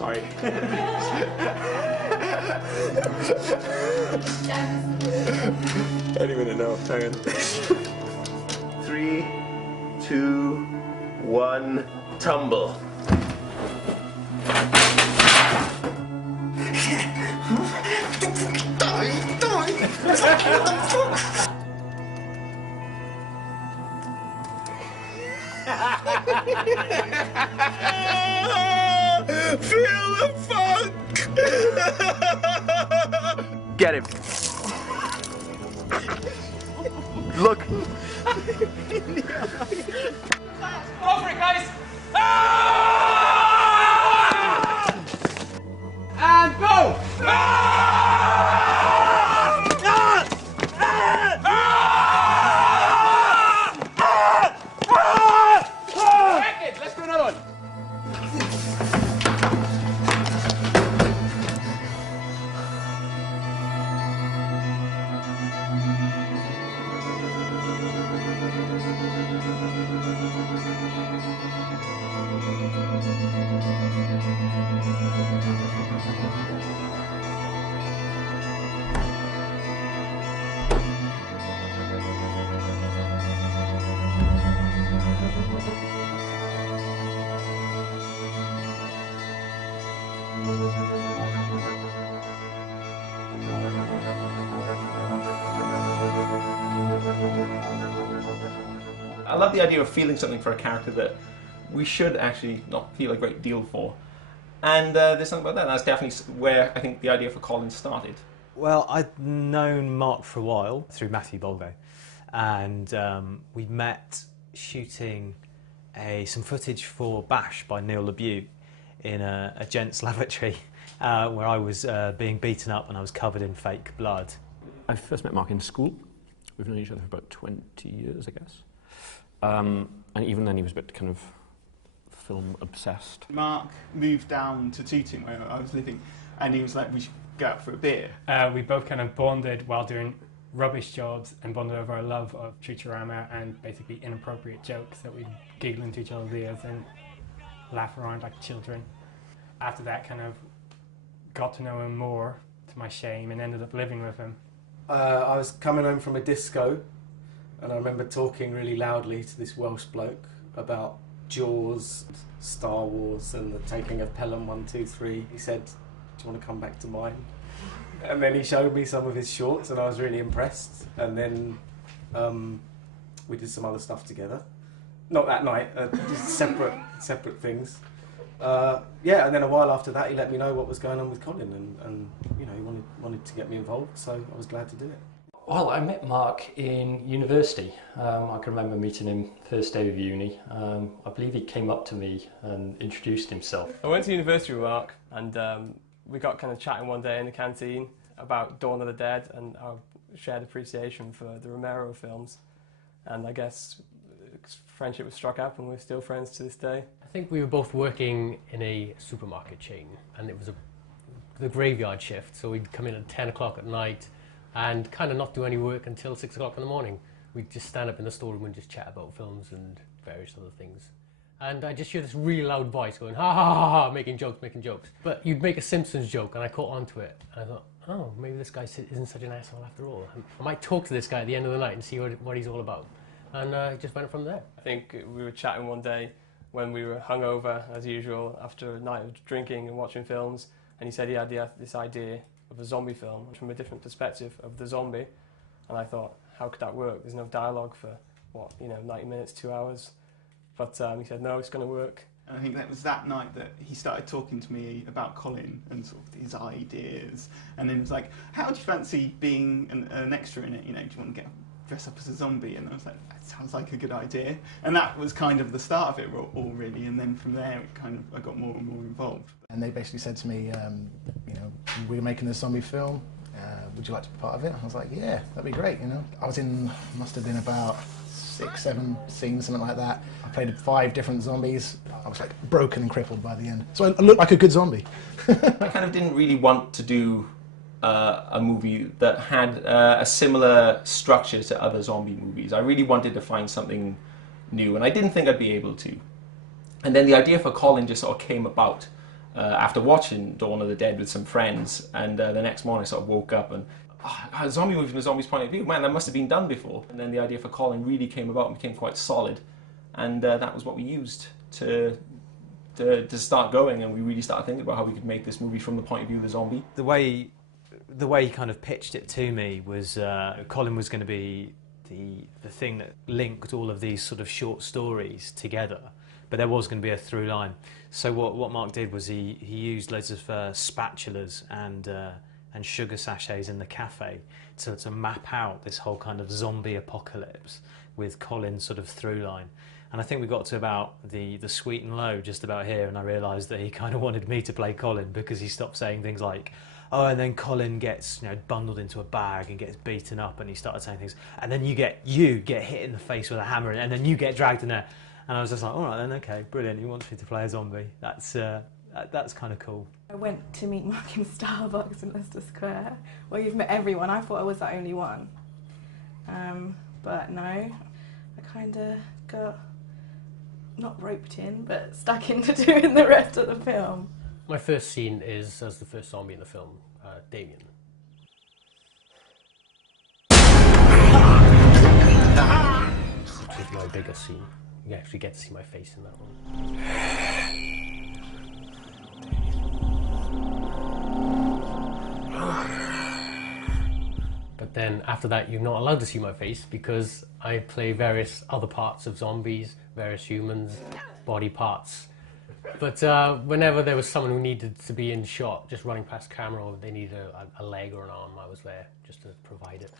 Sorry. I don't even know. Hang on. 3, 2, 1, tumble. Feel the funk! Get him. Look. Go for it, guys! Ah! And go! Ah! Let's do another one. I love the idea of feeling something for a character that we should actually not feel a great deal for. And there's something about that. That's definitely where I think the idea for Colin started. Well, I'd known Mark for a while through Matthew Boldo, and we met shooting some footage for Bash by Neil LeBeau in a gents' lavatory where I was being beaten up and I was covered in fake blood. I first met Mark in school. We've known each other for about 20 years, I guess. And even then he was a bit kind of film obsessed. Mark moved down to Tooting where I was living and he was like, we should go out for a beer. We both kind of bonded while doing rubbish jobs and bonded over our love of Futurama and basically inappropriate jokes that we'd giggle into each other's ears and laugh around like children. After that, kind of got to know him more to my shame and ended up living with him. I was coming home from a disco and I remember talking really loudly to this Welsh bloke about Jaws, Star Wars and the taking of Pelham 1, 2, 3. He said, do you want to come back to mine? And then he showed me some of his shorts and I was really impressed. And then we did some other stuff together. Not that night, just separate things. Yeah, and then a while after that he let me know what was going on with Colin and you know, he wanted to get me involved, so I was glad to do it. Well, I met Mark in university. I can remember meeting him first day of uni. I believe he came up to me and introduced himself. I went to university with Mark and we got kind of chatting one day in the canteen about Dawn of the Dead and our shared appreciation for the Romero films. And I guess friendship was struck up and we're still friends to this day. I think we were both working in a supermarket chain and it was the graveyard shift, so we'd come in at 10 o'clock at night and kind of not do any work until 6 o'clock in the morning. We'd just stand up in the storeroom and just chat about films and various other things. And I just hear this really loud voice going, ha ha ha ha, making jokes. But you'd make a Simpsons joke and I caught on to it. And I thought, oh, maybe this guy isn't such an asshole after all. I might talk to this guy at the end of the night and see what he's all about. And it just went from there. I think we were chatting one day when we were hungover, as usual, after a night of drinking and watching films. And he said he had this idea of a zombie film from a different perspective of the zombie. And I thought, how could that work? There's no dialogue for, 90 minutes, 2 hours. But he said, no, it's going to work. And I think that was that night that he started talking to me about Colin and sort of his ideas. And then he was like, how do you fancy being an extra in it? You know, do you want to dress up as a zombie? And I was like, that sounds like a good idea. And that was kind of the start of it all really. And then from there, I got more and more involved. And they basically said to me, we're making a zombie film. Would you like to be part of it? I was like, yeah, that'd be great, you know. I was in, must have been about 6, 7 scenes, something like that. I played 5 different zombies. I was like broken and crippled by the end. So I looked like a good zombie. I kind of didn't really want to do a movie that had a similar structure to other zombie movies. I really wanted to find something new, and I didn't think I'd be able to. And then the idea for Colin just sort of came about. after watching Dawn of the Dead with some friends, and the next morning I sort of woke up and a zombie movie from the zombie's point of view, man, that must have been done before. And then the idea for Colin really came about and became quite solid, and that was what we used to start going, and we really started thinking about how we could make this movie from the point of view of the zombie. The way he kind of pitched it to me was Colin was going to be the thing that linked all of these sort of short stories together, but there was going to be a through line. So what Mark did was he used loads of spatulas and sugar sachets in the cafe to map out this whole kind of zombie apocalypse with Colin's sort of through line. And I think we got to about the sweet and low just about here, and I realised that he kind of wanted me to play Colin, because he stopped saying things like, oh, and then Colin gets bundled into a bag and gets beaten up, and he started saying things, and then you get hit in the face with a hammer, and then you get dragged in there. And I was just like, all right then, okay, brilliant, he wants me to play a zombie. That's kind of cool. I went to meet Mark in Starbucks in Leicester Square, where you've met everyone. I thought I was the only one. But no, I kind of got, not roped in, but stuck into doing the rest of the film. My first scene is as the first zombie in the film, Damien. Which is my biggest scene. You actually get to see my face in that one. But then after that, you're not allowed to see my face, because I play various other parts of zombies, various humans, body parts. But whenever there was someone who needed to be in shot, just running past camera, or they needed a leg or an arm, I was there just to provide it.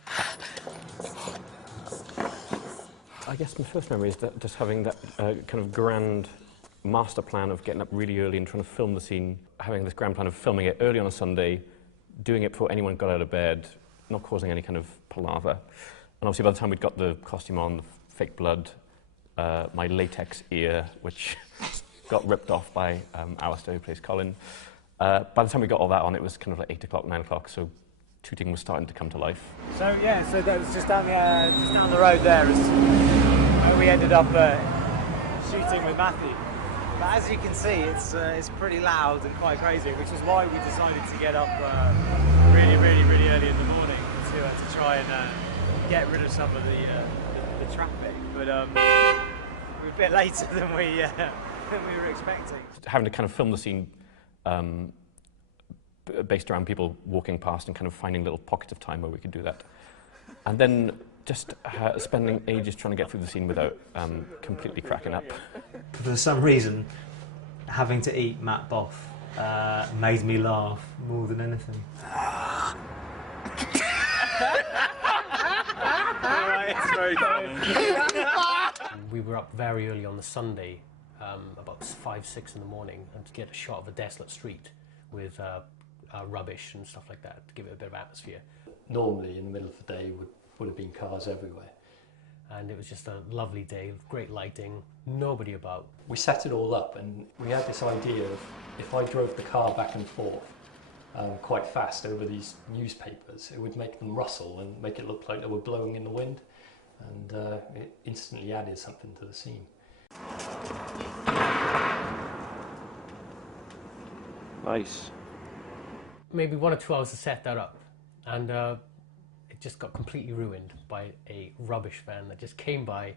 I guess my first memory is that just having that kind of grand master plan of getting up really early and trying to film the scene, having this grand plan of filming it early on a Sunday, doing it before anyone got out of bed, not causing any kind of palaver. And obviously by the time we'd got the costume on, the fake blood, my latex ear, which got ripped off by Alistair, who plays Colin. By the time we got all that on, it was kind of like 8 o'clock, 9 o'clock, so shooting was starting to come to life. So yeah, so that was just down the road there. We ended up shooting with Matthew. But as you can see, it's pretty loud and quite crazy, which is why we decided to get up really early in the morning to try and get rid of some of the traffic. But we're a bit later than we were expecting. Having to kind of film the scene based around people walking past and kind of finding little pockets of time where we could do that. And then just spending ages trying to get through the scene without completely cracking up. For some reason, having to eat Matt Boff made me laugh more than anything. It's very funny. We were up very early on the Sunday, about 5, 6 in the morning, and to get a shot of a desolate street with rubbish and stuff like that to give it a bit of atmosphere. Normally in the middle of the day would have been cars everywhere. And it was just a lovely day, great lighting, nobody about. We set it all up, and we had this idea of if I drove the car back and forth quite fast over these newspapers, it would make them rustle and make it look like they were blowing in the wind, and it instantly added something to the scene. Nice. Maybe 1 or 2 hours to set that up, and it just got completely ruined by a rubbish van that just came by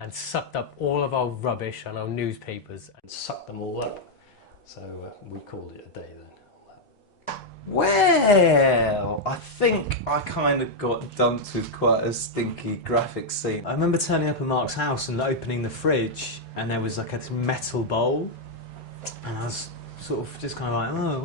and sucked up all of our rubbish and our newspapers. And sucked them all up, so we called it a day then. Well, I think I kind of got dumped with quite a stinky graphic scene. I remember turning up at Mark's house and opening the fridge, and there was like a metal bowl, and I was sort of just kind of like, oh,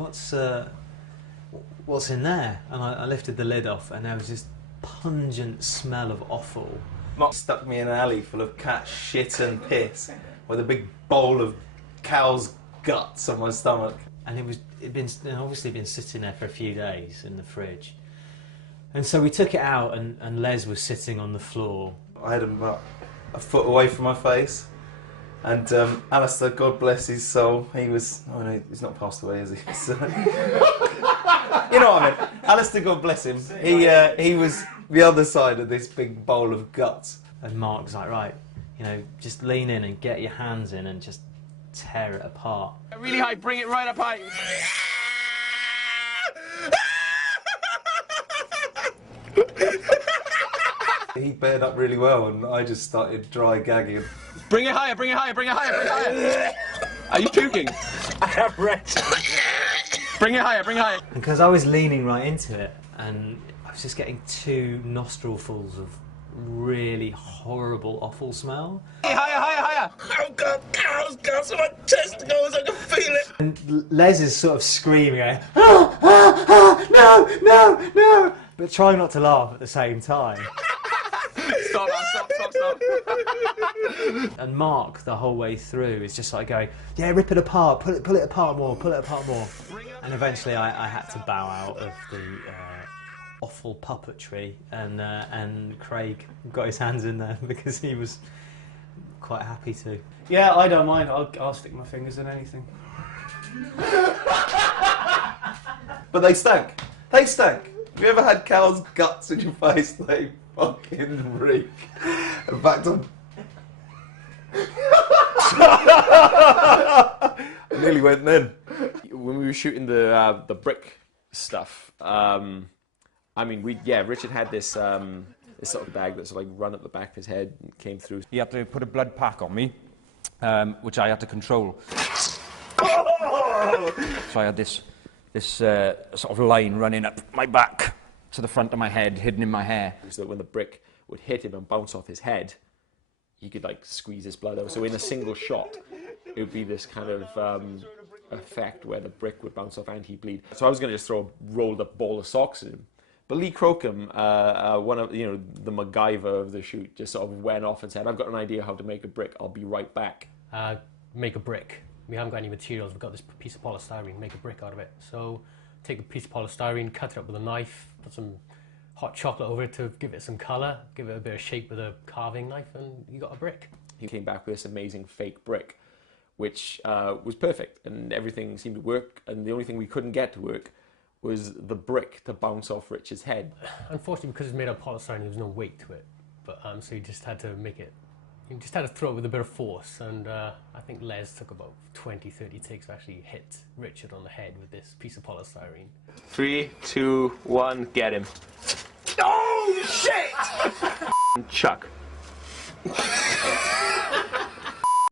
what's in there? And I lifted the lid off, and there was this pungent smell of offal. Mark stuck me in an alley full of cat shit and piss with a big bowl of cow's guts on my stomach. And it'd obviously been sitting there for a few days in the fridge. And so we took it out, and Les was sitting on the floor. I had him about a foot away from my face. And Alistair, God bless his soul, he was... Oh no, he's not passed away, is he? So, you know what I mean? Alistair, God bless him, he was the other side of this big bowl of guts. And Mark's like, right, just lean in and get your hands in and just tear it apart. Really high, bring it right up high. He bared up really well, and I just started dry gagging. Bring it higher, bring it higher, bring it higher, bring it higher. Are you puking? I have Rich. Bring it higher, bring it higher. Because I was leaning right into it, and I was just getting 2 nostrilfuls of really horrible offal smell. Hey, higher, higher, higher. I've got cows, got my testicles, I can feel it. And Les is sort of screaming, no, no, no, but trying not to laugh at the same time. Stop, man, stop. And Mark, the whole way through, is just like going, yeah, rip it apart, pull it apart more, pull it apart more. And eventually I had to bow out of the awful puppetry, and Craig got his hands in there because he was quite happy to. Yeah, I don't mind. I'll stick my fingers in anything. But they stank. They stank. Have you ever had cow's guts in your face? They fucking reek. And back to... I nearly went then. When we were shooting the brick stuff, I mean, Richard had this this sort of bag that sort of like run up the back of his head and came through. He had to put a blood pack on me, which I had to control. So I had this sort of line running up my back to the front of my head, hidden in my hair. So that when the brick would hit him and bounce off his head, he could like squeeze his blood out. So in a single shot, it would be this kind of effect where the brick would bounce off and he'd bleed. So I was going to just throw a rolled up ball of socks at him. But Lee Crocombe, one of the MacGyver of the shoot, just sort of went off and said, "I've got an idea how to make a brick. I'll be right back." Make a brick. We haven't got any materials. We've got this piece of polystyrene. Make a brick out of it. So take a piece of polystyrene, cut it up with a knife, put some hot chocolate over it to give it some colour, give it a bit of shape with a carving knife, and you got a brick. He came back with this amazing fake brick, which was perfect, and everything seemed to work. And the only thing we couldn't get to work was the brick to bounce off Richard's head. Unfortunately, because it's made of polystyrene, there was no weight to it. But so you just had to make it. You just had to throw it with a bit of force, and I think Les took about 20, 30 takes to actually hit Richard on the head with this piece of polystyrene. 3, 2, 1, get him. Oh, shit! Chuck.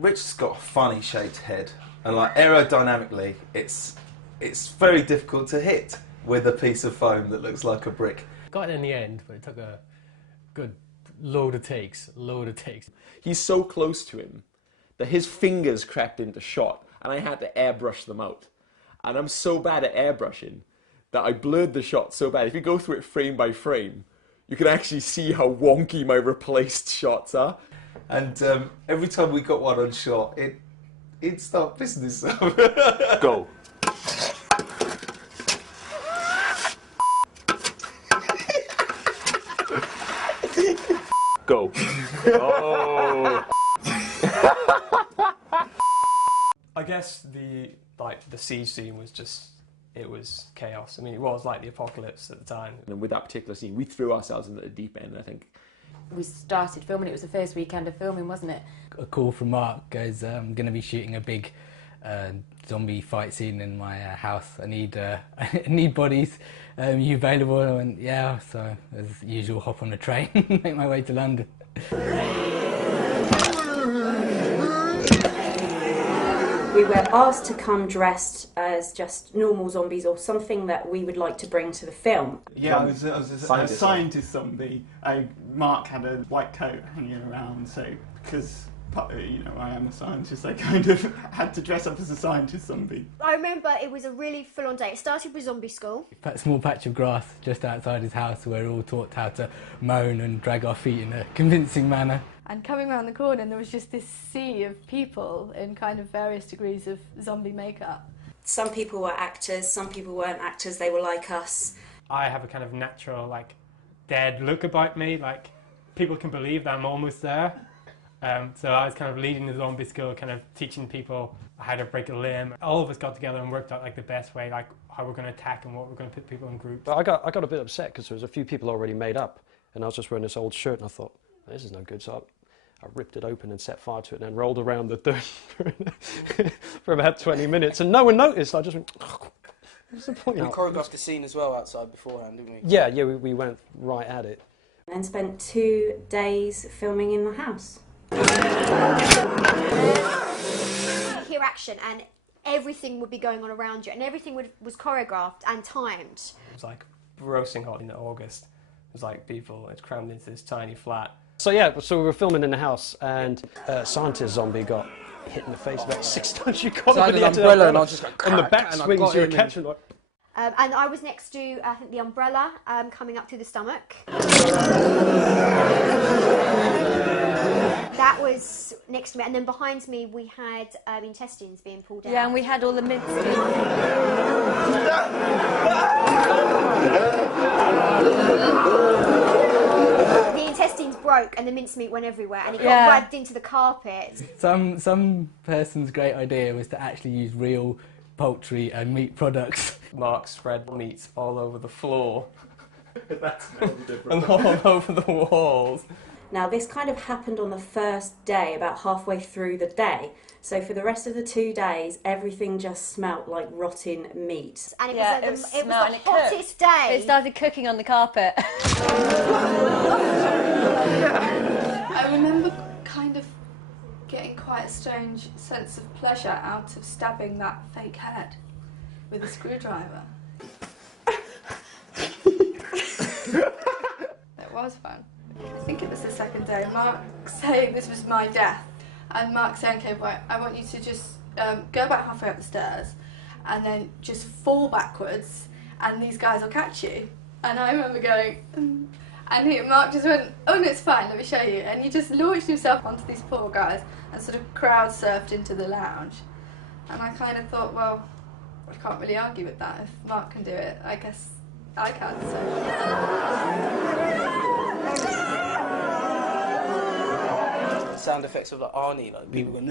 Richard's got a funny shaped head, and like aerodynamically, it's very difficult to hit with a piece of foam that looks like a brick. Got it in the end, but it took a good load of takes. He's so close to him that his fingers crept into shot, and I had to airbrush them out. And I'm so bad at airbrushing that I blurred the shot so bad. If you go through it frame by frame, you can actually see how wonky my replaced shots are. And every time we got one on shot, it'd start pissing itself. Go. Go. Oh. I guess the siege scene was just, it was chaos. I mean, it was like the apocalypse at the time. And with that particular scene, we threw ourselves into the deep end, I think. We started filming, it was the first weekend of filming, wasn't it? A call from Mark goes, I'm going to be shooting a big zombie fight scene in my house. I need bodies. You available? And I went, yeah. So as usual, hop on a train, make my way to London. We were asked to come dressed as just normal zombies or something that we would like to bring to the film. Yeah, I was a scientist zombie. Mark had a white coat hanging around, so because I am a scientist, I kind of had to dress up as a scientist zombie. I remember it was a really full-on day. It started with zombie school. A small patch of grass just outside his house where we're all taught how to moan and drag our feet in a convincing manner. And coming around the corner, and there was just this sea of people in kind of various degrees of zombie makeup. Some people were actors, some people weren't actors, they were like us. I have a kind of natural, dead look about me, people can believe that I'm almost there. So I was kind of leading the zombie school, kind of teaching people how to break a limb. All of us got together and worked out the best way, how we're going to attack and what we're going to put people in groups. But I got a bit upset because there was a few people already made up, and I was just wearing this old shirt, and I thought, this is no good. So I ripped it open and set fire to it and then rolled around the dirt for about 20 minutes and no one noticed. I just went, what's the point? We choreographed the scene as well outside beforehand, didn't we? Yeah, we went right at it. And spent 2 days filming in the house. You hear action and everything would be going on around you and everything was choreographed and timed. It was like roasting hot in August. It was like people had crammed into this tiny flat. So yeah, so we were filming in the house and scientist zombie got hit in the face about 6 times. You got So I had an umbrella and I was just like, on the crack, back and I swings got you were him catching like. And I was next to, I think, the umbrella coming up through the stomach. That was next to me. And then behind me, we had intestines being pulled out. Yeah, and we had all the mince. The intestines broke and the mincemeat went everywhere and it got rubbed into the carpet. Some person's great idea was to actually use real poultry and meat products. Mark spread meat all over the floor. And all over the walls. Now this kind of happened on the first day, about halfway through the day. So for the rest of the 2 days, everything just smelt like rotting meat. And it was it the hottest day. It started cooking on the carpet. I remember kind of getting quite a strange sense of pleasure out of stabbing that fake head with a screwdriver. It was fun. I think it was the second day. Mark saying this was my death, and Mark saying, "Okay, right, I want you to just go about halfway up the stairs, and then just fall backwards, and these guys will catch you." And I remember going. And Mark just went, "Oh no, it's fine, let me show you." And he just launched himself onto these poor guys and sort of crowd surfed into the lounge. And I kind of thought, well, I can't really argue with that. If Mark can do it, I guess I can, so. Sound effects of like Arnie, like people going,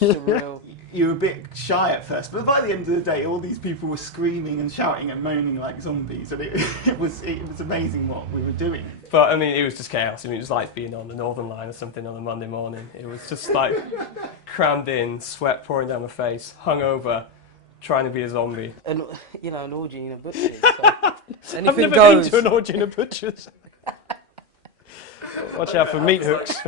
surreal. You were a bit shy at first, but by the end of the day, all these people were screaming and shouting and moaning like zombies, and it was amazing what we were doing. But I mean, it was just chaos. I mean, it was like being on the Northern Line or something on a Monday morning. It was just like crammed in, sweat pouring down my face, hungover, trying to be a zombie. And you know, an orgy in a butcher's. So anything I've never goes. been to an orgy in a butcher's. Watch out for meat hooks.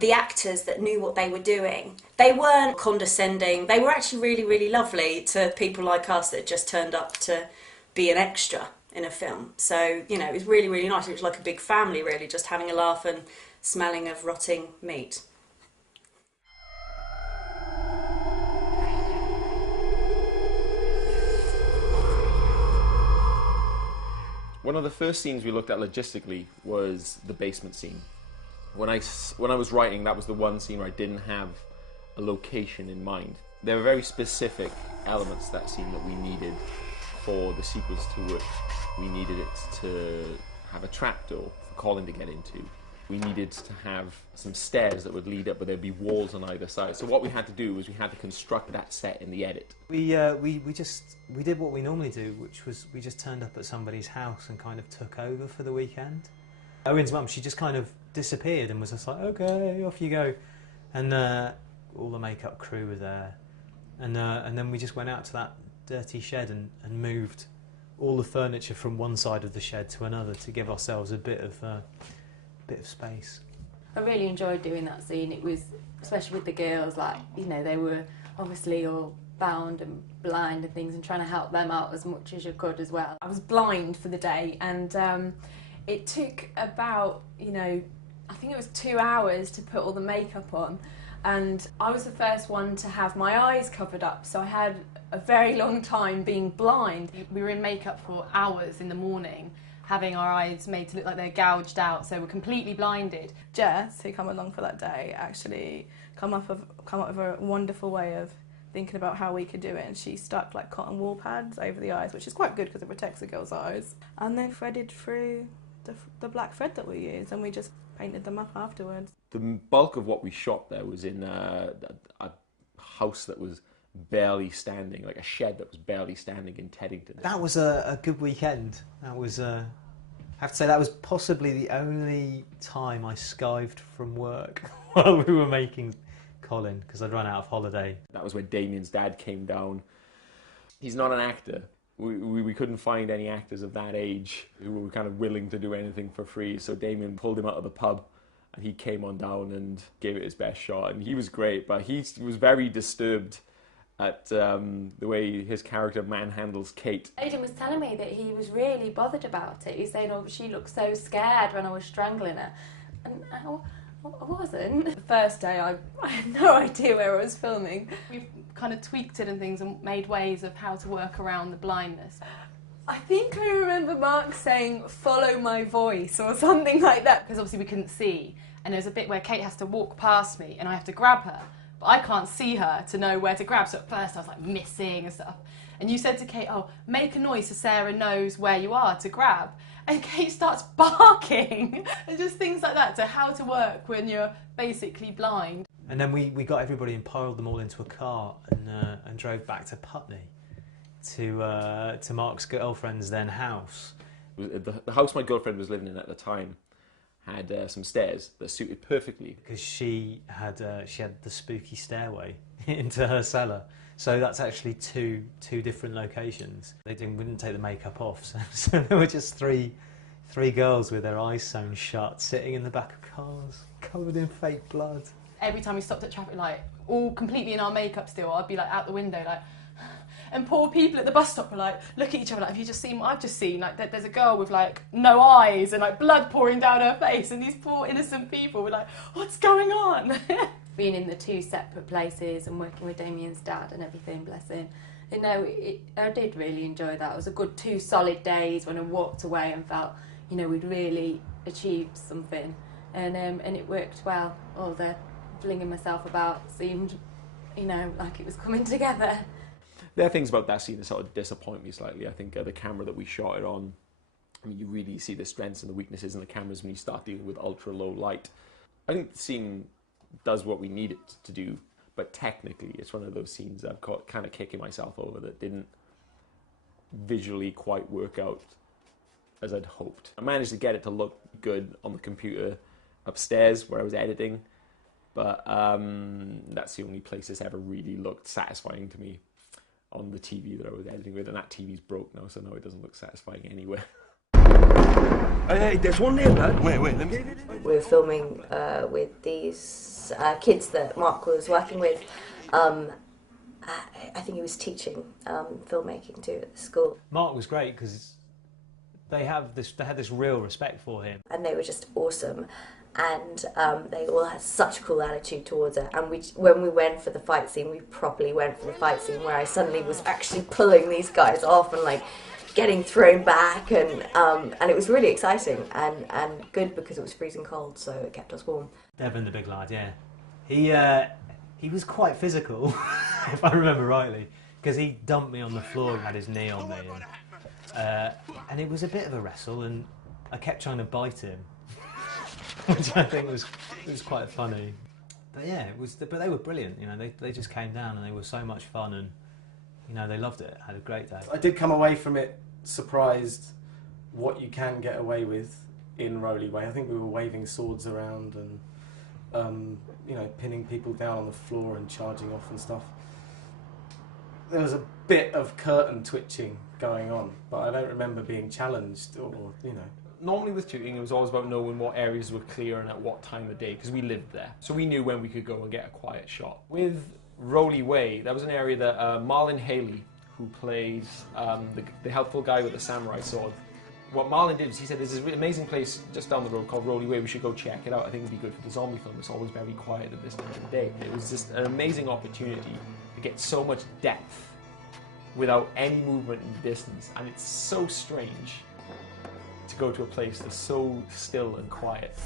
The actors that knew what they were doing, they weren't condescending. They were actually really, really lovely to people like us that just turned up to be an extra in a film. So, you know, it was really, really nice. It was like a big family, really, just having a laugh and smelling of rotting meat. One of the first scenes we looked at logistically was the basement scene. When I was writing, that was the one scene where I didn't have a location in mind. There were very specific elements to that scene that we needed for the sequence to work. We needed it to have a trapdoor for Colin to get into. We needed to have some stairs that would lead up, but there'd be walls on either side. So what we had to do was we had to construct that set in the edit. We did what we normally do, which was we just turned up at somebody's house and kind of took over for the weekend. Owen's mum, she just kind of disappeared and was just like, okay, off you go. And all the makeup crew were there. And then we just went out to that dirty shed and moved all the furniture from one side of the shed to another to give ourselves a bit of space. I really enjoyed doing that scene. It was, especially with the girls, like, you know, they were obviously all bound and blind and things, and trying to help them out as much as you could as well. I was blind for the day, and it took about, you know, I think it was 2 hours to put all the makeup on, and I was the first one to have my eyes covered up, so I had a very long time being blind. We were in makeup for hours in the morning, having our eyes made to look like they're gouged out, so we're completely blinded. Jess, who came along for that day, actually come up with a wonderful way of thinking about how we could do it, and she stuck like cotton wool pads over the eyes, which is quite good because it protects the girl's eyes, and then threaded through the black thread that we used, and we just painted them up afterwards. The bulk of what we shot there was in a house that was barely standing, like a shed that was barely standing in Teddington. That was a good weekend. That was I have to say that was possibly the only time I skived from work while we were making Colin, because I'd run out of holiday. That was when Damien's dad came down. He's not an actor. We couldn't find any actors of that age who were kind of willing to do anything for free, so Damien pulled him out of the pub and he came on down and gave it his best shot, and he was great, but he was very disturbed at the way his character manhandles Kate. Aidan was telling me that he was really bothered about it. He was saying, oh, she looked so scared when I was strangling her. And I wasn't. The first day, I had no idea where I was filming. We've kind of tweaked it and things and made ways of how to work around the blindness. I think I remember Mark saying, follow my voice or something like that, because obviously we couldn't see. And there's a bit where Kate has to walk past me and I have to grab her. But I can't see her to know where to grab, so at first I was like missing and stuff. And you said to Kate, oh, make a noise so Sarah knows where you are to grab. And Kate starts barking and just things like that, so how to work when you're basically blind. And then we got everybody and piled them all into a car and drove back to Putney to Mark's girlfriend's then house. The house my girlfriend was living in at the time had some stairs that suited perfectly. Because she had the spooky stairway into her cellar. So that's actually two different locations. We didn't take the makeup off, so there were just three girls with their eyes sewn shut, sitting in the back of cars, covered in fake blood. Every time we stopped at traffic light, all completely in our makeup still, I'd be like out the window like, and poor people at the bus stop were like, look at each other like, have you just seen what I've just seen? Like there's a girl with like no eyes and like blood pouring down her face, and these poor innocent people were like, what's going on? Being in the two separate places and working with Damien's dad and everything, bless him. You know, I did really enjoy that. It was a good 2 solid days when I walked away and felt, you know, we'd really achieved something. And it worked well. All the flinging myself about seemed, you know, like it was coming together. There are things about that scene that sort of disappoint me slightly. I think the camera that we shot it on, I mean, you really see the strengths and the weaknesses in the cameras when you start dealing with ultra low light. I think the scene does what we need it to do, but technically it's one of those scenes that I've caught kind of kicking myself over that didn't visually quite work out as I'd hoped. I managed to get it to look good on the computer upstairs where I was editing, but that's the only place it's ever really looked satisfying to me, on the TV that I was editing with, and that TV's broke now, so now it doesn't look satisfying anywhere. Hey, there's one there, lad. Wait, let me... We were filming with these kids that Mark was working with. I think he was teaching filmmaking too at the school. Mark was great because they had this real respect for him. And they were just awesome. And they all had such a cool attitude towards it. And when we went for the fight scene, we properly went for the fight scene where I suddenly was actually pulling these guys off and like getting thrown back, and it was really exciting and good because it was freezing cold, so it kept us warm. Devon, the big lad, yeah, he was quite physical, if I remember rightly, because he dumped me on the floor and had his knee on me, and it was a bit of a wrestle, and I kept trying to bite him, which I think was quite funny. But yeah, but they were brilliant. You know, they just came down and they were so much fun, and you know, they loved it. Had a great day. I did come away from it surprised what you can get away with in Roley Way. I think we were waving swords around and you know, pinning people down on the floor and charging off and stuff. There was a bit of curtain twitching going on, but I don't remember being challenged or you know. Normally with shooting, it was always about knowing what areas were clear and at what time of day, because we lived there. So we knew when we could go and get a quiet shot. With Roley Way, that was an area that Marlon Haley, who plays the helpful guy with the samurai sword, what Marlon did was he said, there's this amazing place just down the road called Roley Way, we should go check it out. I think it would be good for the zombie film. It's always very quiet at this time of the day. It was just an amazing opportunity to get so much depth without any movement in the distance, and it's so strange to go to a place that's so still and quiet.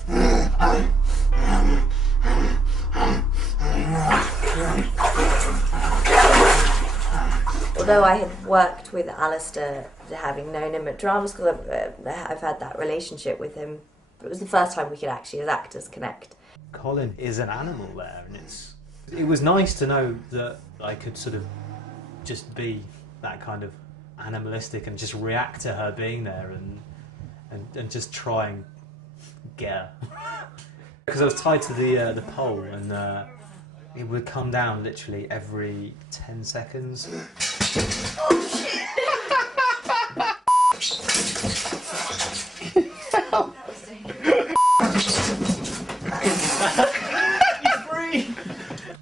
Although I had worked with Alistair, having known him at drama school, I've had that relationship with him. It was the first time we could actually, as actors, connect. Colin is an animal there, and it was nice to know that I could sort of just be that kind of animalistic and just react to her being there, and just try and get her. Because I was tied to the pole, and it would come down literally every 10 seconds. Oh shit!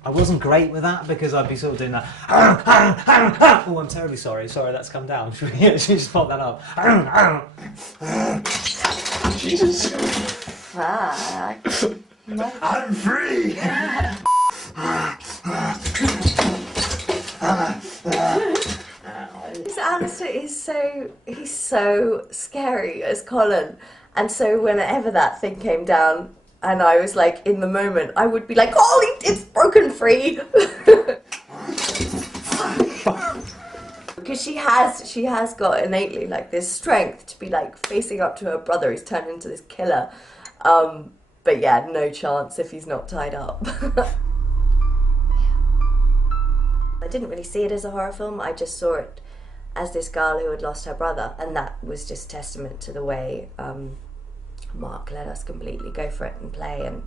I wasn't great with that because I'd be sort of doing that. Oh, I'm terribly sorry. Sorry, that's come down. Should we just pop that up? Jesus. Fuck. I'm free! Alistair he's so scary as Colin, and so whenever that thing came down and I was like in the moment, I would be like, "Oh, it's broken free," because she has got innately like this strength to be like facing up to her brother who's turned into this killer. But yeah, no chance if he's not tied up. I didn't really see it as a horror film. I just saw it as this girl who had lost her brother, and that was just testament to the way Mark let us completely go for it and play, and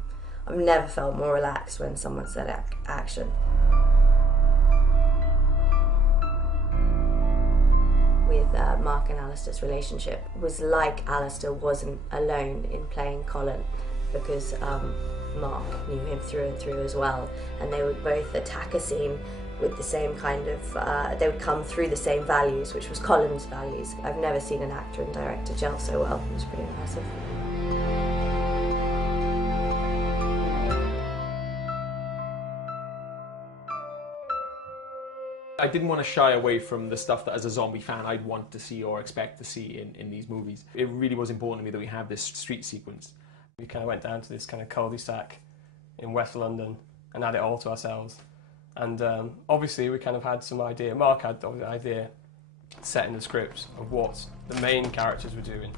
I've never felt more relaxed when someone said action. With Mark and Alistair's relationship was like Alistair wasn't alone in playing Colin, because Mark knew him through and through as well, and they would both attack a scene with the same kind of, they would come through the same values, which was Colin's values. I've never seen an actor and director gel so well. It was pretty impressive. I didn't want to shy away from the stuff that as a zombie fan I'd want to see or expect to see in these movies. It really was important to me that we have this street sequence. We kind of went down to this kind of cul-de-sac in West London and had it all to ourselves. And obviously we kind of had some idea, Mark had the idea set in the script of what the main characters were doing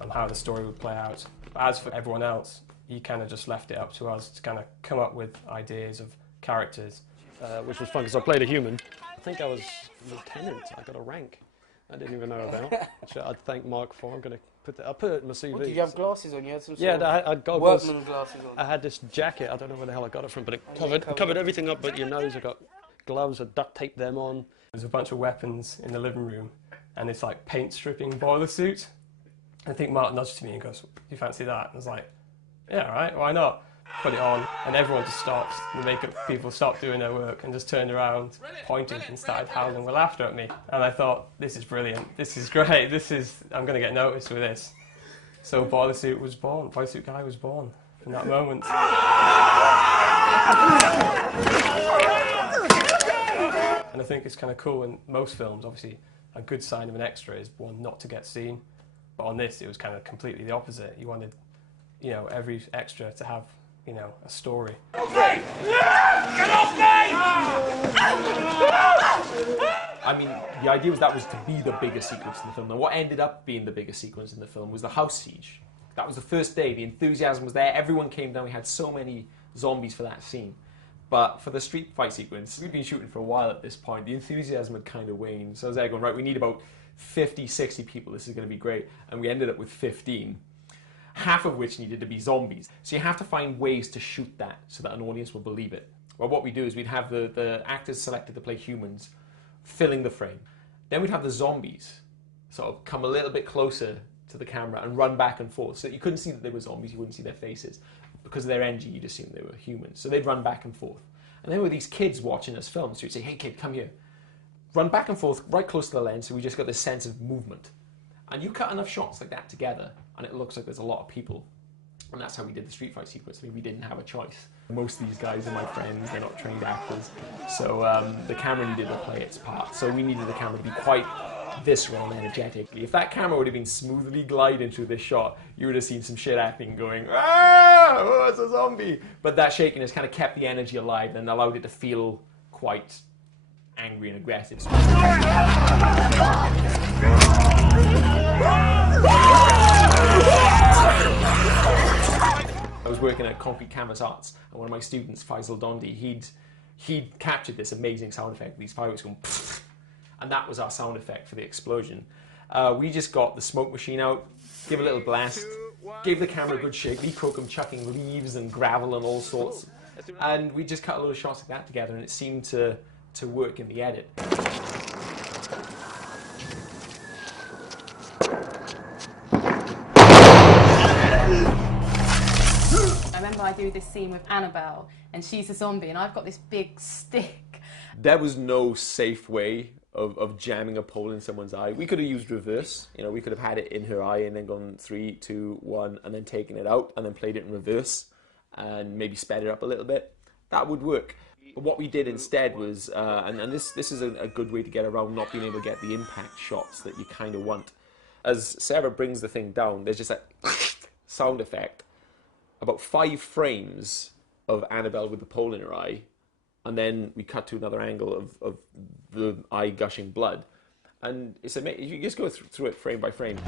and how the story would play out. But as for everyone else, he kind of just left it up to us to kind of come up with ideas of characters. Which was fun because I played a human. I think I was lieutenant. I got a rank I didn't even know about, which I'd thank Mark for. I'm going to put that. I'll put it in my CV. What, did you have glasses on? You had some sort of I'd goggles. workman glasses on. I had this jacket. I don't know where the hell I got it from, but it covered everything up but your nose. I got gloves. I duct taped them on. There's a bunch of weapons in the living room, and it's like paint stripping boiler suit. I think Mark nudged to me and goes, "Do you fancy that?" And I was like, "Yeah, all right. Why not?" Put it on, and everyone just stopped. The makeup people stopped doing their work and just turned around, pointed, and started howling with laughter at me. And I thought, this is brilliant. This is great. I'm going to get noticed with this. So Boiler Suit was born. Boiler Suit Guy was born from that moment. And I think it's kind of cool in most films. Obviously, a good sign of an extra is one not to get seen. But on this, it was kind of completely the opposite. You wanted, every extra to have, a story. Get off me! I mean, the idea was that was to be the biggest sequence in the film. And what ended up being the biggest sequence in the film was the house siege. That was the first day. The enthusiasm was there. Everyone came down. We had so many zombies for that scene. But for the street fight sequence, we'd been shooting for a while at this point. The enthusiasm had kind of waned. So I was there going, right, we need about 50, 60 people. This is going to be great. And we ended up with 15. Half of which needed to be zombies. So you have to find ways to shoot that so that an audience will believe it. Well, what we do is we'd have the actors selected to play humans filling the frame. Then we'd have the zombies sort of come a little bit closer to the camera and run back and forth. So that you couldn't see that they were zombies, you wouldn't see their faces. Because of their energy, you'd assume they were humans. So they'd run back and forth. And then there were these kids watching us film. So you'd say, "Hey kid, come here." Run back and forth right close to the lens so we just got this sense of movement. And you cut enough shots like that together, and it looks like there's a lot of people. And that's how we did the street fight sequence. I mean, we didn't have a choice. Most of these guys are my friends, they're not trained actors. So the camera needed to play its part. So we needed the camera to be quite visceral and energetic. If that camera would have been smoothly gliding through this shot, you would have seen some shit acting going, "Ah, oh, it's a zombie." But that shakiness kind of kept the energy alive and allowed it to feel quite angry and aggressive. I was working at Concrete Canvas Arts, and one of my students, Faisal Dondi, he'd captured this amazing sound effect, these fireworks going pfft, and that was our sound effect for the explosion. We just got the smoke machine out, give a little blast, gave the camera a good shake. Lee Crocombe chucking leaves and gravel and all sorts. And we just cut a load of shots like that together, and it seemed to work in the edit. I remember I do this scene with Annabelle, and she's a zombie, and I've got this big stick. There was no safe way of jamming a pole in someone's eye. We could have used reverse. You know, we could have had it in her eye and then gone 3, 2, 1, and then taken it out and then played it in reverse and maybe sped it up a little bit. That would work. But what we did instead was, and this is a good way to get around not being able to get the impact shots that you kind of want. As Sarah brings the thing down, there's just that sound effect. About 5 frames of Annabelle with the pole in her eye, and then we cut to another angle of the eye gushing blood. And it's amazing. You just go through it frame by frame.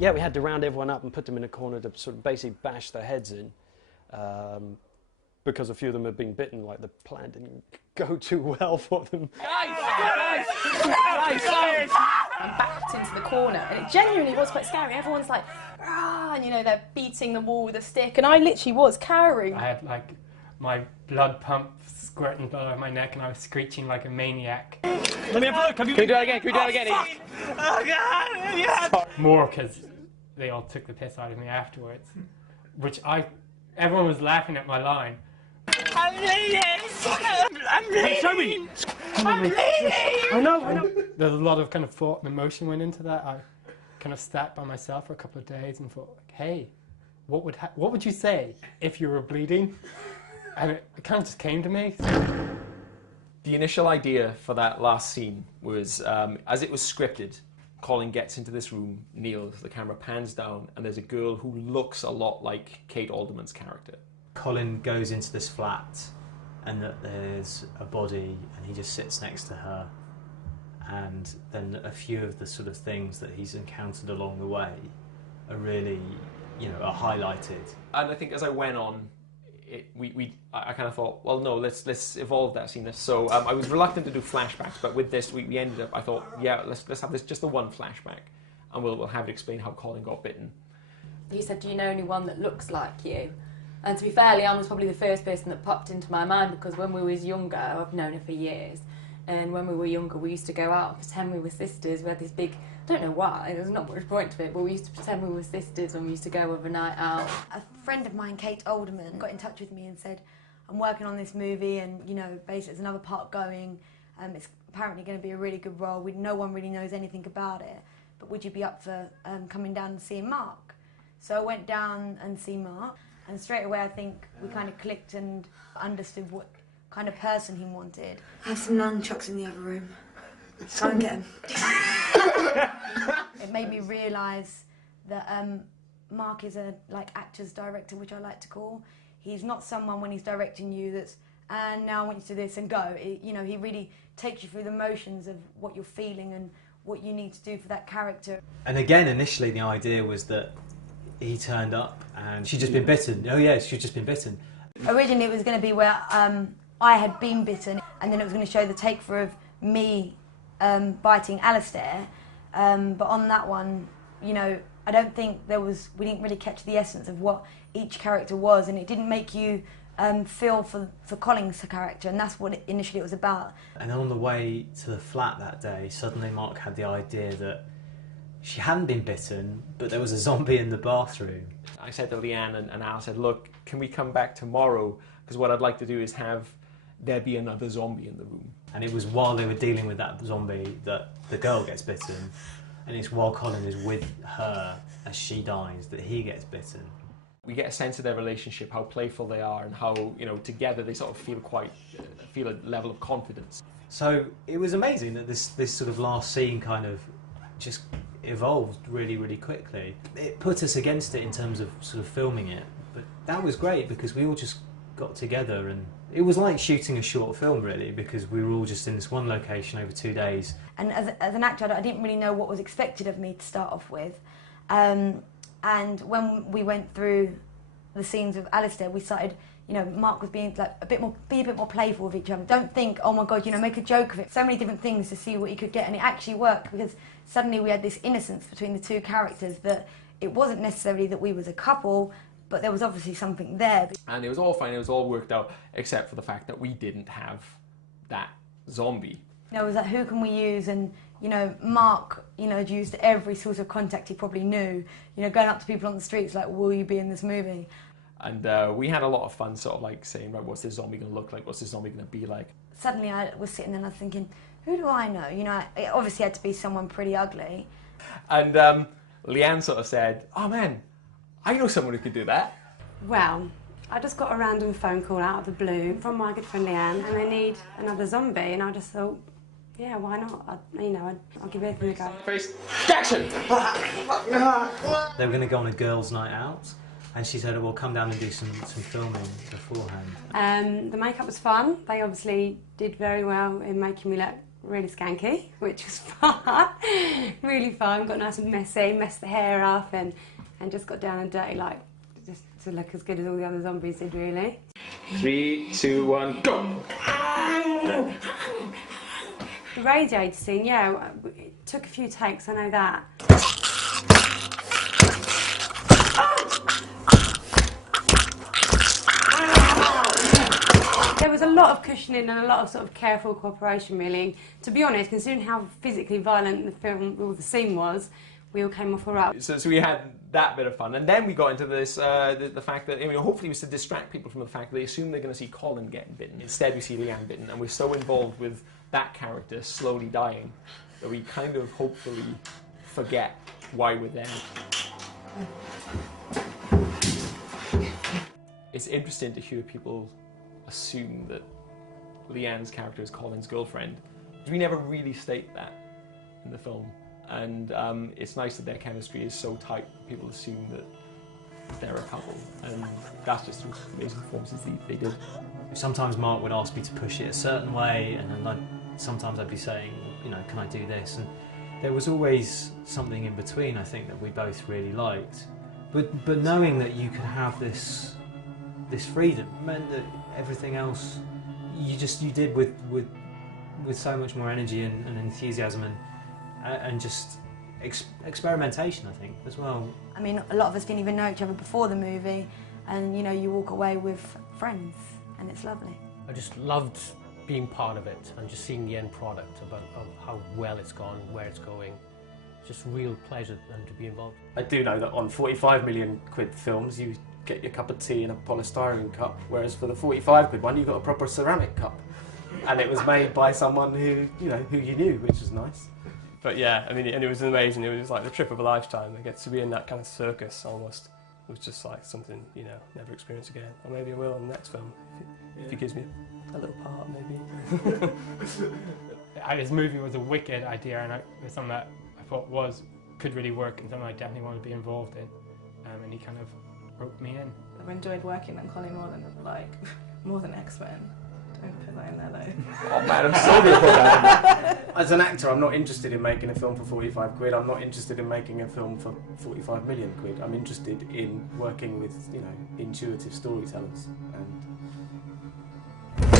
Yeah, we had to round everyone up and put them in a corner to sort of basically bash their heads in. Because a few of them had been bitten, like the plan didn't go too well for them. Guys! I'm backed into the corner, and it genuinely was quite scary. Everyone's like, ah, and you know, they're beating the wall with a stick, and I literally was cowering. I had like my blood pump squirting blood out of my neck, and I was screeching like a maniac. Let me have a look. Can we do that again? Can we do that again? Oh, God! Yeah. More because they all took the piss out of me afterwards, which everyone was laughing at my line. I'm bleeding! I'm bleeding! Show me! I'm bleeding! I know. There's a lot of kind of thought and emotion went into that. I kind of sat by myself for a couple of days and thought, like, hey, what would you say if you were bleeding? And it kind of just came to me. The initial idea for that last scene was, as it was scripted, Colin gets into this room, kneels, the camera pans down, and there's a girl who looks a lot like Kate Alderman's character. Colin goes into this flat, and that there's a body, and he just sits next to her. And then a few of the sort of things that he's encountered along the way are really, are highlighted. And I think as I went on, I kind of thought, well, no, let's evolve that scene. So I was reluctant to do flashbacks, but with this, we ended up. I thought, yeah, let's have this just the one flashback, and we'll have it explain how Colin got bitten. You said, do you know anyone that looks like you? And to be fair, Leanne was probably the first person that popped into my mind, because when we was younger, I've known her for years, and when we were younger we used to go out and pretend we were sisters. We had this big, I don't know why, there's not much point to it, but we used to pretend we were sisters and we used to go over a night out. A friend of mine, Kate Alderman, got in touch with me and said, I'm working on this movie and, basically there's another part going, it's apparently going to be a really good role, no one really knows anything about it, but would you be up for coming down and seeing Mark? So I went down and see Mark. And straight away, I think we kind of clicked and understood what kind of person he wanted. I have some nunchucks in the other room. Try and get him. It made me realise that Mark is a actor's director, which I like to call. He's not someone when he's directing you that's, and now I want you to do this and go. He really takes you through the motions of what you're feeling and what you need to do for that character. And again, initially the idea was that he turned up and she'd just been bitten. Oh yeah, she'd just been bitten. Originally it was going to be where I had been bitten, and then it was going to show the take-for of me biting Alistair. But on that one, I don't think we didn't really catch the essence of what each character was, and it didn't make you feel for Colin's character, and that's what initially it was about. And on the way to the flat that day, suddenly Mark had the idea that she hadn't been bitten, but there was a zombie in the bathroom. I said to Leanne and Al said, look, can we come back tomorrow? Because what I'd like to do is have there be another zombie in the room. And it was while they were dealing with that zombie that the girl gets bitten, and it's while Colin is with her as she dies that he gets bitten. We get a sense of their relationship, how playful they are, and how, together they sort of feel a level of confidence. So it was amazing that this sort of last scene kind of just evolved really, really quickly. It put us against it in terms of sort of filming it, but that was great because we all just got together, and it was like shooting a short film really, because we were all just in this one location over 2 days. And as an actor, I didn't really know what was expected of me to start off with, and when we went through the scenes of Alistair, we started you know, Mark was being like be a bit more playful with each other. Don't think, oh my God, you know, make a joke of it. So many different things to see what he could get, and it actually worked because suddenly we had this innocence between the two characters that it wasn't necessarily that we was a couple, but there was obviously something there. And it was all fine, it was all worked out, except for the fact that we didn't have that zombie. You know, it was like, who can we use? And, you know, Mark, you know, had used every sort of contact he probably knew, you know, going up to people on the streets like, will you be in this movie? And we had a lot of fun sort of like saying, right, what's this zombie going to look like? What's this zombie going to be like? Suddenly I was sitting there and I was thinking, who do I know? You know, it obviously had to be someone pretty ugly. And Leanne sort of said, oh man, I know someone who could do that. Well, I just got a random phone call out of the blue from my good friend Leanne, and they need another zombie, and I just thought, yeah, why not? I'll give everything a go. Face action! They were going to go on a girls' night out, and she said, well, come down and do some filming beforehand. The makeup was fun. They obviously did very well in making me look really skanky, which was fun. Really fun. Got nice and messy, messed the hair up, and just got down and dirty, like, just to look as good as all the other zombies did, really. 3, 2, 1, go! The radiator scene, yeah, it took a few takes, I know that. There was a lot of cushioning and a lot of sort of careful cooperation, really. To be honest, considering how physically violent the film or the scene was, we all came off all right. So we had that bit of fun, and then we got into this, the fact that, I mean, hopefully it was to distract people from the fact that they assume they're going to see Colin getting bitten. Instead we see Leanne bitten, and we're so involved with that character slowly dying that we kind of hopefully forget why we're there. It's interesting to hear people assume that Leanne's character is Colin's girlfriend. We never really state that in the film, and it's nice that their chemistry is so tight people assume that they're a couple, and that's just amazing performances they did. Sometimes Mark would ask me to push it a certain way, and then sometimes I'd be saying, you know, can I do this? And there was always something in between, I think, that we both really liked. But knowing that you could have this freedom meant that everything else you did with so much more energy and enthusiasm and just experimentation, I think, as well. I mean, a lot of us didn't even know each other before the movie, and you know, you walk away with friends, and it's lovely. I just loved being part of it and just seeing the end product of how well it's gone, where it's going. Just real pleasure to be involved. I do know that on 45 million quid films, you get your cup of tea in a polystyrene cup, whereas for the 45 quid one, you got a proper ceramic cup, and it was made by someone who you knew, which was nice. But yeah, I mean, and it was amazing. It was like the trip of a lifetime. I get to be in that kind of circus almost. It was just like something, you know, never experience again. Or maybe I will in the next film, if he gives me a little part, maybe. This movie was a wicked idea, and it was something that I thought could really work, and something I definitely want to be involved in. And he kind of roped me in. I've enjoyed working on Colin more than X-Men. Don't put that in there though. Oh man, I'm so good for that. As an actor, I'm not interested in making a film for 45 quid. I'm not interested in making a film for 45 million quid. I'm interested in working with, you know, intuitive storytellers. And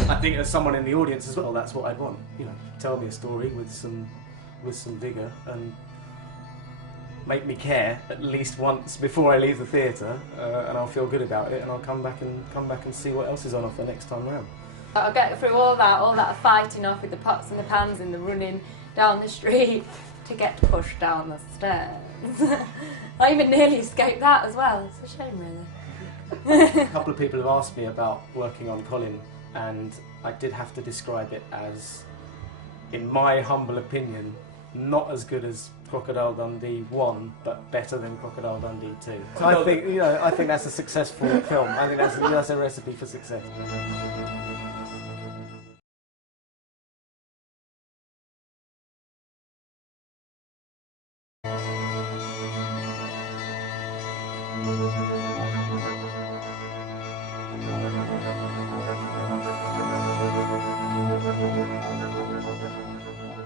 I think as someone in the audience as well, that's what I'd want. You know, tell me a story with some vigour and make me care at least once before I leave the theatre, and I'll feel good about it, and I'll come back and see what else is on offer next time round. I'll get through all that fighting off with the pots and the pans and the running down the street to get pushed down the stairs. I even nearly escaped that as well. It's a shame, really. A couple of people have asked me about working on Colin, and I did have to describe it as, in my humble opinion, not as good as Crocodile Dundee 1, but better than Crocodile Dundee 2. So I think that's a successful film. I think that's a recipe for success.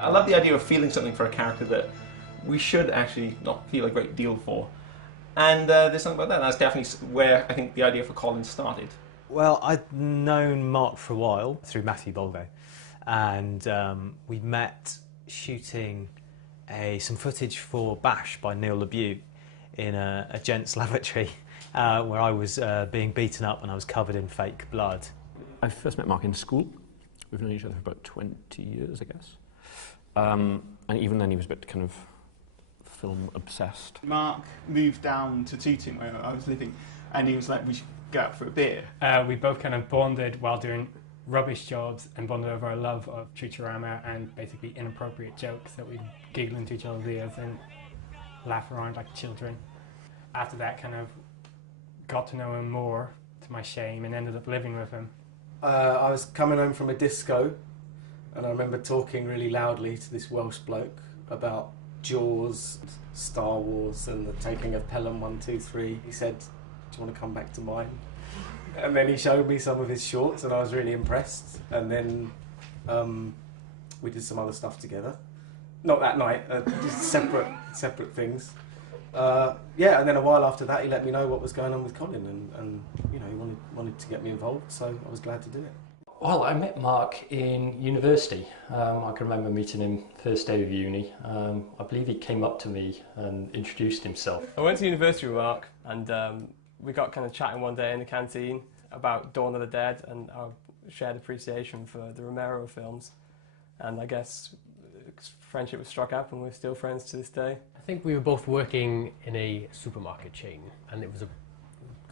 I love the idea of feeling something for a character that we should actually not feel a great deal for. And there's something about that. That's definitely where I think the idea for Colin started. Well, I'd known Mark for a while through Matthew Bolday, and we met shooting some footage for Bash by Neil LeBeau in a gents' lavatory where I was being beaten up and I was covered in fake blood. I first met Mark in school. We've known each other for about 20 years, I guess. And even then he was a bit kind of film obsessed. Mark moved down to Tooting where I was living and he was like, we should go out for a beer. We both kind of bonded while doing rubbish jobs and bonded over our love of Futurama and basically inappropriate jokes that we'd giggle into each other's ears and laugh around like children. After that, kind of got to know him more to my shame and ended up living with him. I was coming home from a disco and I remember talking really loudly to this Welsh bloke about Jaws, Star Wars and the taking of Pelham 1, 2, 3. He said, do you want to come back to mine? And then he showed me some of his shorts and I was really impressed. And then we did some other stuff together. Not that night, just separate things. Yeah, and then a while after that he let me know what was going on with Colin and you know, he wanted to get me involved, so I was glad to do it. Well, I met Mark in university. I can remember meeting him first day of uni. I believe he came up to me and introduced himself. I went to university with Mark and we got kind of chatting one day in the canteen about Dawn of the Dead and our shared appreciation for the MIRRIOR films. And I guess friendship was struck up and we're still friends to this day. I think we were both working in a supermarket chain and it was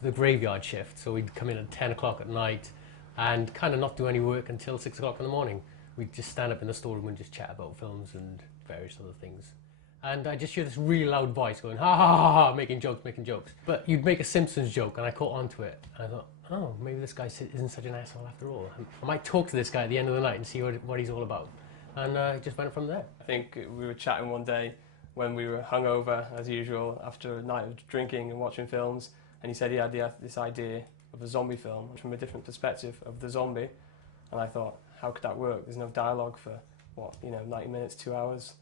the graveyard shift, so we'd come in at 10 o'clock at night and kind of not do any work until 6 o'clock in the morning. We'd just stand up in the storeroom and just chat about films and various other things. And I just hear this really loud voice going, ha ha ha ha, making jokes. But you'd make a Simpsons joke and I caught on to it. And I thought, oh, maybe this guy isn't such an asshole after all. I might talk to this guy at the end of the night and see what he's all about. And it just went from there. I think we were chatting one day when we were hungover, as usual, after a night of drinking and watching films, and he said he had this idea of a zombie film from a different perspective of the zombie, and I thought, how could that work? There's no dialogue for, 90 minutes, 2 hours,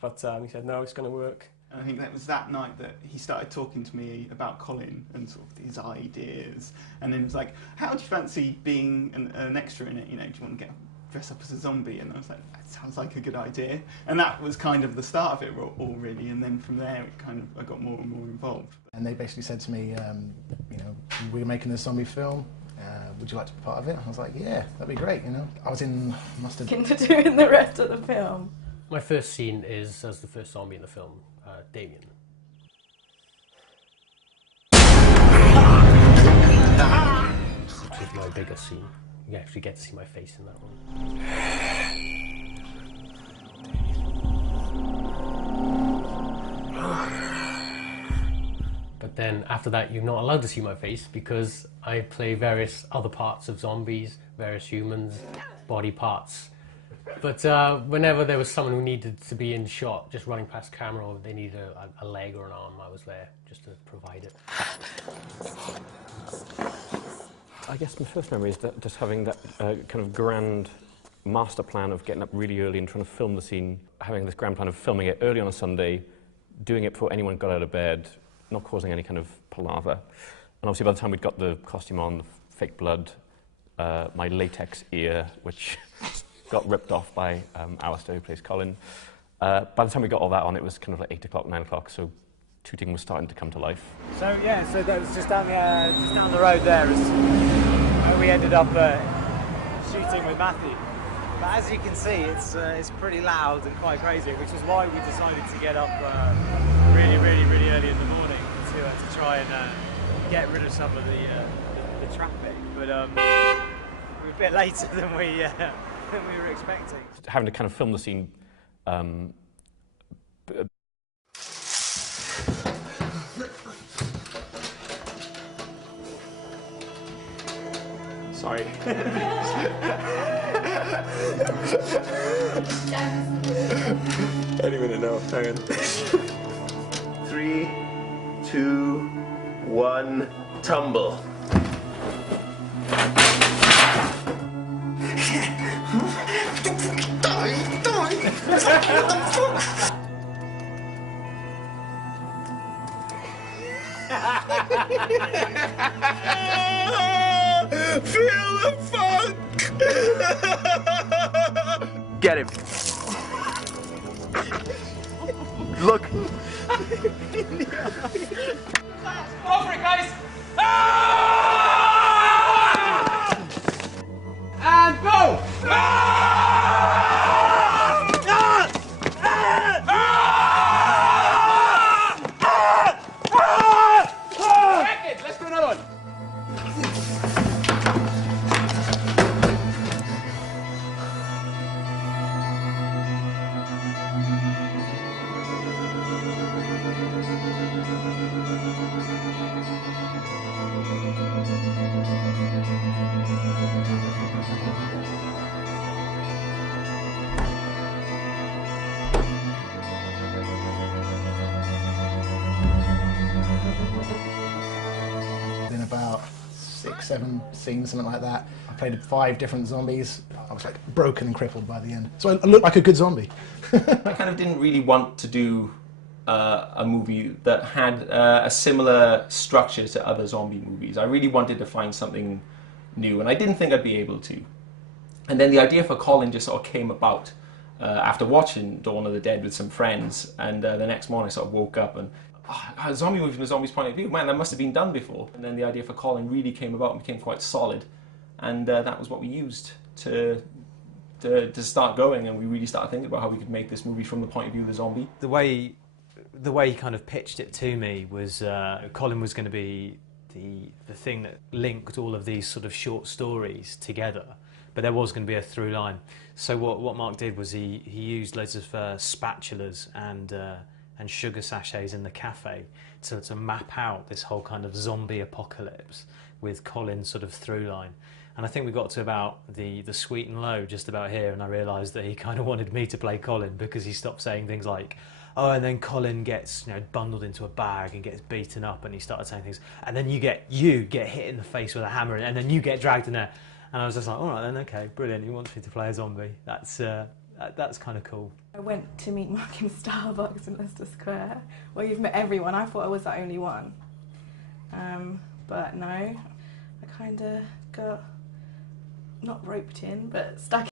but he said, no, it's going to work. And I think that was that night that he started talking to me about Colin and sort of his ideas, and then he was like, how do you fancy being an extra in it? You know, do you want to dress up as a zombie? And I was like, that sounds like a good idea. And that was kind of the start of it all really, and then from there I got more and more involved. And they basically said to me, we're making this zombie film, would you like to be part of it? I was like, yeah, that'd be great, I was in, Into doing the rest of the film. My first scene is as the first zombie in the film, Damien. Which is my biggest scene. You actually get to see my face in that one. But then after that you're not allowed to see my face because I play various other parts of zombies, various humans, body parts. But whenever there was someone who needed to be in shot, just running past camera, or they needed a leg or an arm, I was there just to provide it. I guess my first memory is just having that kind of grand master plan of getting up really early and trying to film the scene, having this grand plan of filming it early on a Sunday, doing it before anyone got out of bed, not causing any kind of palaver. And obviously by the time we'd got the costume on, the fake blood, my latex ear, which got ripped off by Alistair, who plays Colin. By the time we got all that on, it was kind of like 8 o'clock, 9 o'clock, so Tooting was starting to come to life. So yeah, so that was just down the road there. We ended up shooting with Matthew. But as you can see, it's pretty loud and quite crazy, which is why we decided to get up really early in the morning to try and get rid of some of the traffic. But we're a bit later than we were expecting. Having to kind of film the scene. Sorry. Any minute now, hang on. 3, 2, 1, tumble. Feel the funk! Get him. Look. Go for it, guys! And go! Let's do another one. In about 6, 7 scenes, something like that. I played 5 different zombies. I was like broken and crippled by the end. So I looked like a good zombie. I kind of didn't really want to do a movie that had a similar structure to other zombie movies. I really wanted to find something new, and I didn't think I'd be able to. And then the idea for Colin just sort of came about after watching Dawn of the Dead with some friends, and the next morning I sort of woke up and a zombie movie from a zombie's point of view, man, that must have been done before. And then the idea for Colin really came about and became quite solid, and that was what we used to start going, and we really started thinking about how we could make this movie from the point of view of the zombie. The way he kind of pitched it to me was Colin was going to be the thing that linked all of these sort of short stories together, but there was going to be a through line. So what Mark did was he used loads of spatulas and sugar sachets in the cafe to map out this whole kind of zombie apocalypse with Colin's sort of through line. And I think we got to about the sweet and low just about here, and I realised that he kind of wanted me to play Colin, because he stopped saying things like, oh, and then Colin gets bundled into a bag and gets beaten up, and he started saying things, and then you get hit in the face with a hammer, and then you get dragged in there. And I was just like, all right then, okay, brilliant, he wants me to play a zombie. That's kind of cool. I went to meet Mark in Starbucks in Leicester Square. Well, you've met everyone. I thought I was the only one. But no, I kind of got, not roped in, but stuck